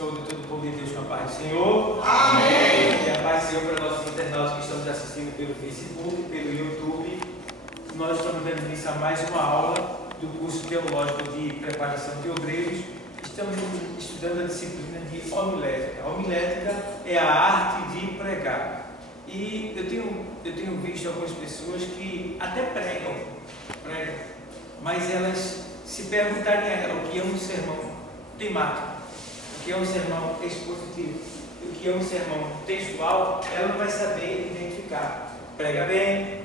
Saúde a todo o povo de Deus com a paz do Senhor. Amém. E a paz do Senhor para nossos internautas que estamos assistindo pelo Facebook, pelo YouTube. Nós estamos dando início a mais uma aula do curso teológico de preparação de obreiros. Estamos estudando a disciplina de homilética. A homilética é a arte de pregar. E eu tenho visto algumas pessoas que até pregam, mas elas, se perguntarem a ela o que é um sermão temático, o que é um sermão expositivo, o que é um sermão textual, ela não vai saber identificar. Prega bem,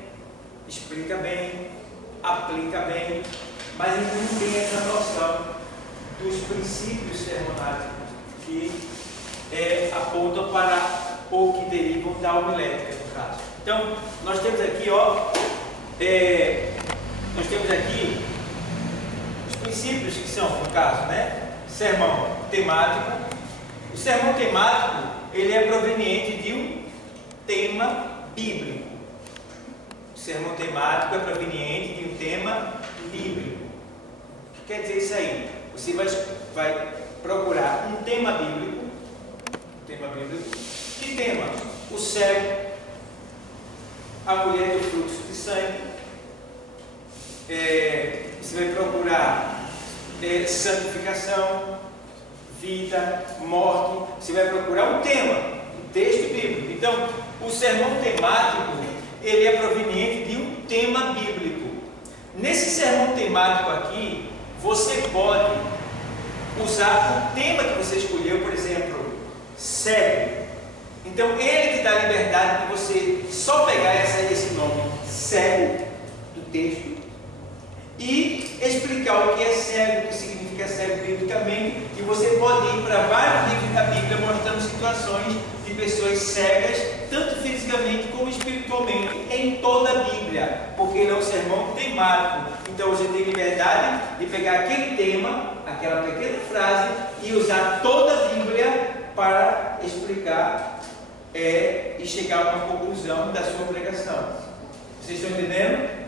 explica bem, aplica bem, mas ele não tem essa noção dos princípios sermonáticos que apontam para ou que derivam da homilética, no caso. Então, nós temos aqui, nós temos aqui os princípios que são, no caso, sermão temático. O sermão temático, ele é proveniente de um tema bíblico. O sermão temático é proveniente de um tema bíblico. O que quer dizer isso aí? Você vai procurar um tema bíblico. Que tema? O cego, a mulher do fluxo de sangue. Você vai procurar santificação, vida, morte. Você vai procurar um tema, um texto bíblico. Então, o sermão temático, ele é proveniente de um tema bíblico. Nesse sermão temático aqui, você pode usar o tema que você escolheu, por exemplo, cego. Então, ele te dá a liberdade de você só pegar esse nome cego do texto e explicar o que é cego, o que significa cego biblicamente, e você pode ir para vários livros da Bíblia mostrando situações de pessoas cegas, tanto fisicamente como espiritualmente, em toda a Bíblia, porque ele é um sermão temático. Então você tem liberdade de pegar aquele tema, aquela pequena frase, e usar toda a Bíblia para explicar e chegar a uma conclusão da sua pregação. Vocês estão entendendo?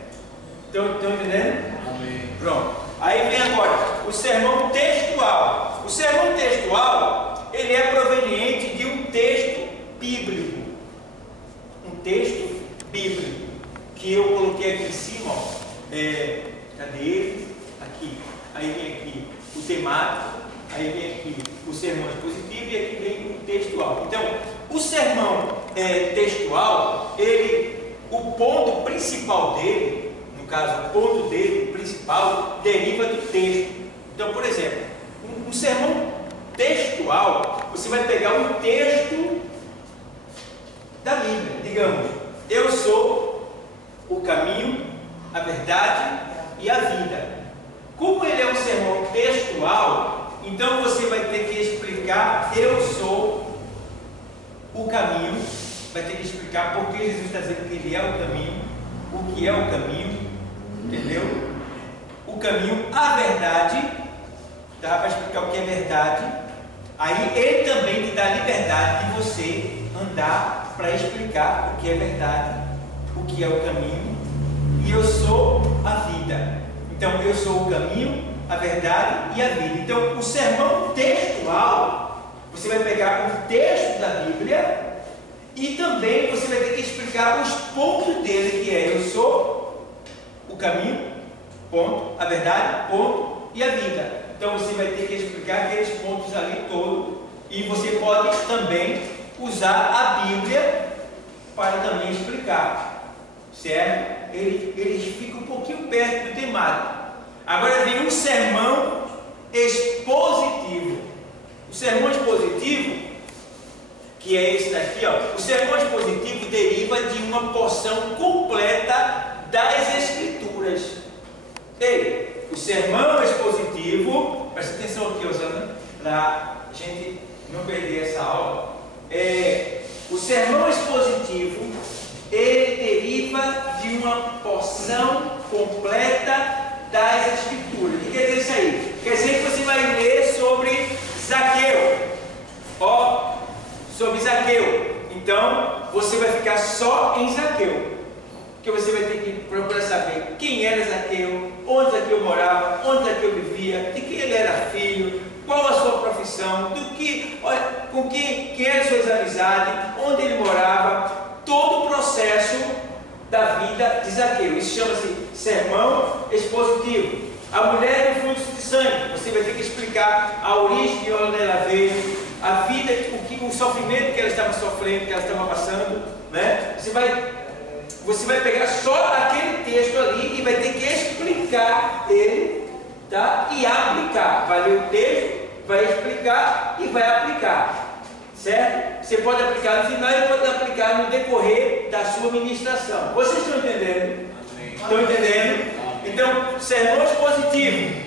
Estão entendendo? Amém. Pronto. Aí vem agora o sermão textual. O sermão textual, ele é proveniente de um texto bíblico. Um texto bíblico. Que eu coloquei aqui em cima, cadê ele? Aqui. Aí vem aqui o temático. Aí vem aqui o sermão expositivo e aqui vem o textual. Então, o sermão textual, o ponto principal dele, no caso, o ponto dele principal, deriva do texto. Então, por exemplo, um sermão textual, você vai pegar um texto da Bíblia. Digamos, eu sou o caminho, a verdade e a vida. Como ele é um sermão textual, então você vai ter que explicar, eu sou o caminho, vai ter que explicar por que Jesus está dizendo que ele é o caminho, o que é o caminho, entendeu? O caminho, a verdade, dá para explicar o que é verdade. Aí ele também te dá a liberdade de você andar para explicar o que é verdade, o que é o caminho, e eu sou a vida. Então eu sou o caminho, a verdade e a vida. Então, o sermão textual, você vai pegar o texto da Bíblia e também você vai ter que explicar os pontos dele, que é eu sou o caminho, ponto, a verdade, ponto, e a vida. Então, você vai ter que explicar aqueles pontos ali todos, e você pode também usar a Bíblia para também explicar, certo? Eles ficam um pouquinho perto do temático. Agora vem um sermão expositivo. O sermão expositivo, que é esse daqui, o sermão expositivo deriva de uma porção completa das Escrituras. O sermão expositivo, presta atenção aqui, Osana, para a gente não perder essa aula. O sermão expositivo, ele deriva de uma porção completa das Escrituras. O que quer dizer isso aí? Quer dizer que você vai ler sobre Zaqueu. Sobre Zaqueu. Então, você vai ficar só em Zaqueu. Porque você vai ter que procurar saber quem era Zaqueu, onde Zaqueu morava, onde Zaqueu vivia, de quem ele era filho, qual a sua profissão, com quem eram suas amizades, onde ele morava, todo o processo da vida de Zaqueu. Isso chama-se sermão expositivo. A mulher do fluxo de sangue, você vai ter que explicar a origem de onde ela veio, a vida, o sofrimento que ela estava sofrendo, que ela estava passando, né? Você vai pegar só aquele texto ali e vai ter que explicar ele, tá? E aplicar. Vai ler o texto, vai explicar e vai aplicar, certo? Você pode aplicar no final e pode aplicar no decorrer da sua ministração. Vocês estão entendendo? Amém. Estão entendendo? Então, sermão expositivo.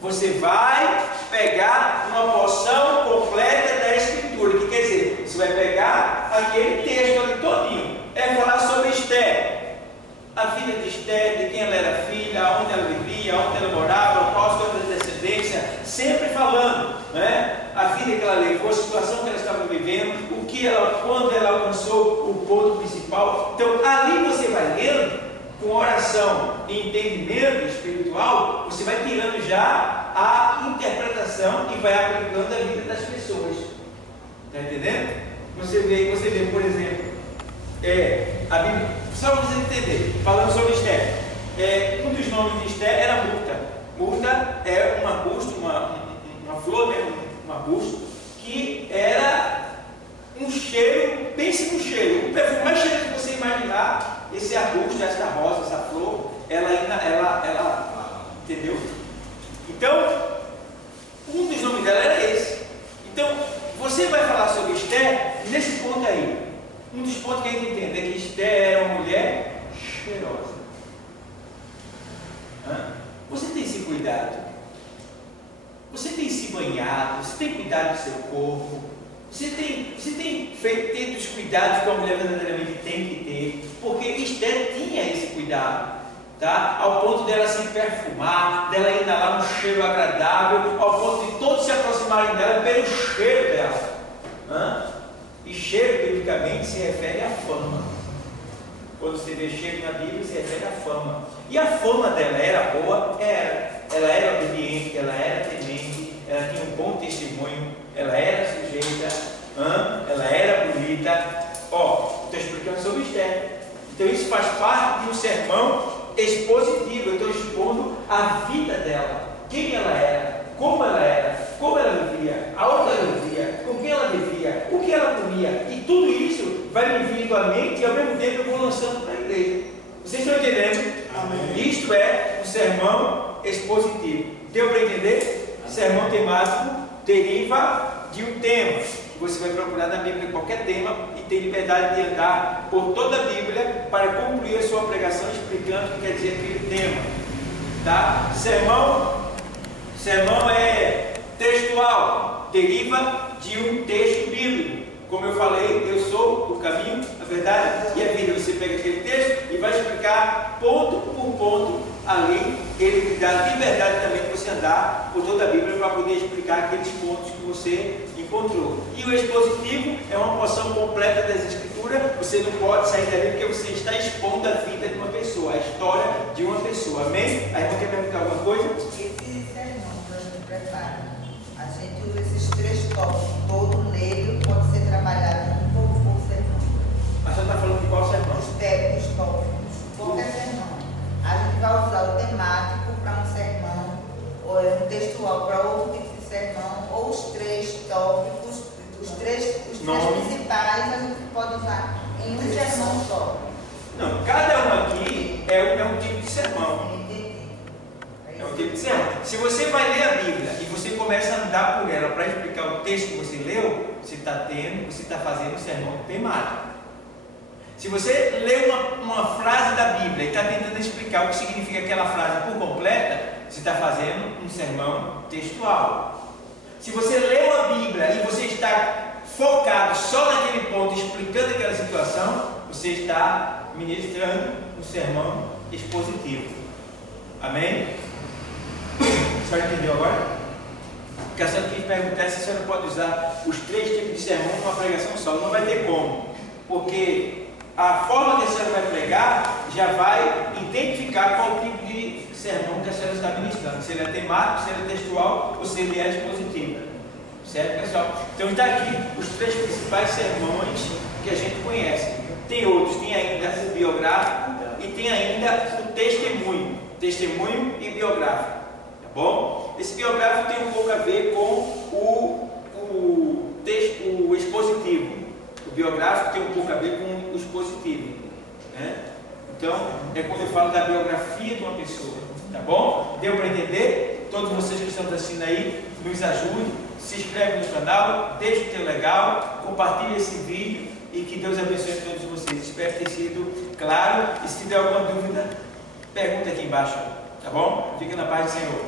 Você vai pegar uma porção completa da Escritura, que quer dizer, você vai pegar aquele texto ali todinho, é falar sobre Esther, a filha de Esther, de quem ela era filha, onde ela vivia, onde ela morava, qual a sua descendência, sempre falando, né? A vida que ela levou, a situação que ela estava vivendo, quando ela alcançou o ponto principal. Então, ali você vai lendo, com oração e entendimento espiritual, você vai tirando já a interpretação e vai aplicando a vida das pessoas. Está entendendo? Você vê, por exemplo, a Bíblia, só para você entender, falando sobre Esther, um dos nomes de Esther era murta. Murta é um arbusto, uma flor, né? Um arbusto, que era um cheiro, pense no cheiro, o perfume mais cheiro que você imaginar. Esse arbusto, essa rosa, essa flor, ela, entendeu? Então, um dos nomes dela era esse. Então, você vai falar sobre Esther nesse ponto aí. Um dos pontos que a gente entende é que Esther era uma mulher cheirosa. Você tem se cuidado? Você tem se banhado? Você tem cuidado do seu corpo? Você tem tido os cuidados que uma mulher verdadeiramente tem que ter, porque Esther tinha esse cuidado, tá? Ao ponto dela se perfumar, dela inalar um cheiro agradável, ao ponto de todos se aproximarem dela pelo cheiro dela. E cheiro, biblicamente, se refere à fama. Quando você vê cheiro na Bíblia, se refere à fama. E a fama dela era boa? Era. Ela era obediente, ela era temente, ela tinha um bom testemunho, ela era sujeita, ela era bonita. Estou explicando sobre Esther. Então isso faz parte de um sermão expositivo. Eu estou expondo a vida dela, quem ela era, como ela vivia, aonde ela vivia, com quem ela vivia, o que ela comia. E tudo isso vai me vindo à mente e ao mesmo tempo eu vou lançando para a igreja. Vocês estão entendendo? Amém. Isto é um sermão expositivo. Deu para entender? Amém. Sermão temático deriva de um tema. Você vai procurar na Bíblia qualquer tema e tem liberdade de andar por toda a Bíblia para concluir a sua pregação explicando o que quer dizer aquele tema. Tá? Sermão é textual, deriva de um texto bíblico. Como eu falei, eu sou o caminho, a verdade e a vida. Você pega aquele texto e vai explicar ponto por ponto ali. Ele te dá liberdade também de você andar por toda a Bíblia para poder explicar aqueles pontos que você encontrou. E o expositivo é uma porção completa das Escrituras. Você não pode sair dali porque você está expondo a vida de uma pessoa, a história de uma pessoa. Amém? A irmã quer perguntar alguma coisa? Esse sermão que a gente prepara, a gente usa esses 3 tópicos, todo nele pode ser trabalhado um pouco por sermão. Mas você está falando de qual sermão? Os tópicos, qualquer sermão. A gente vai usar o temático para um sermão, ou um textual para outro tipo de sermão, ou os 3 tópicos, os três principais a gente pode usar em um sermão só. Não, cada um aqui é um tipo de sermão. É um tipo de sermão. Se você vai ler a Bíblia e você começa a andar por ela para explicar o texto que você leu, você está fazendo um sermão temático. Se você lê uma frase da Bíblia e está tentando explicar o que significa aquela frase por completa, você está fazendo um sermão textual. Se você leu a Bíblia e você está focado só naquele ponto, explicando aquela situação, você está ministrando um sermão expositivo. Amém? A senhora entendeu agora? Porque a senhora quis perguntar se a senhora pode usar os 3 tipos de sermão numa pregação só. Não vai ter como, porque a forma que a senhora vai pregar já vai identificar qual tipo de sermão que a senhora está ministrando, se ele é temático, se ele é textual ou se ele é expositivo. Certo, pessoal? Então está aqui os 3 principais sermões que a gente conhece. Tem outros, tem ainda o biográfico e tem ainda o testemunho. Testemunho e biográfico. Tá bom? Esse biográfico tem um pouco a ver com o expositivo. O biográfico tem um pouco a ver com o expositivo. Né? Então, é quando eu falo da biografia de uma pessoa. Tá bom? Deu para entender? Todos vocês que estão assistindo aí, nos ajudem. Se inscreve no canal, deixa o teu legal, compartilha esse vídeo e que Deus abençoe a todos vocês. Espero ter sido claro e se tiver alguma dúvida, pergunta aqui embaixo, tá bom? Fica na paz do Senhor.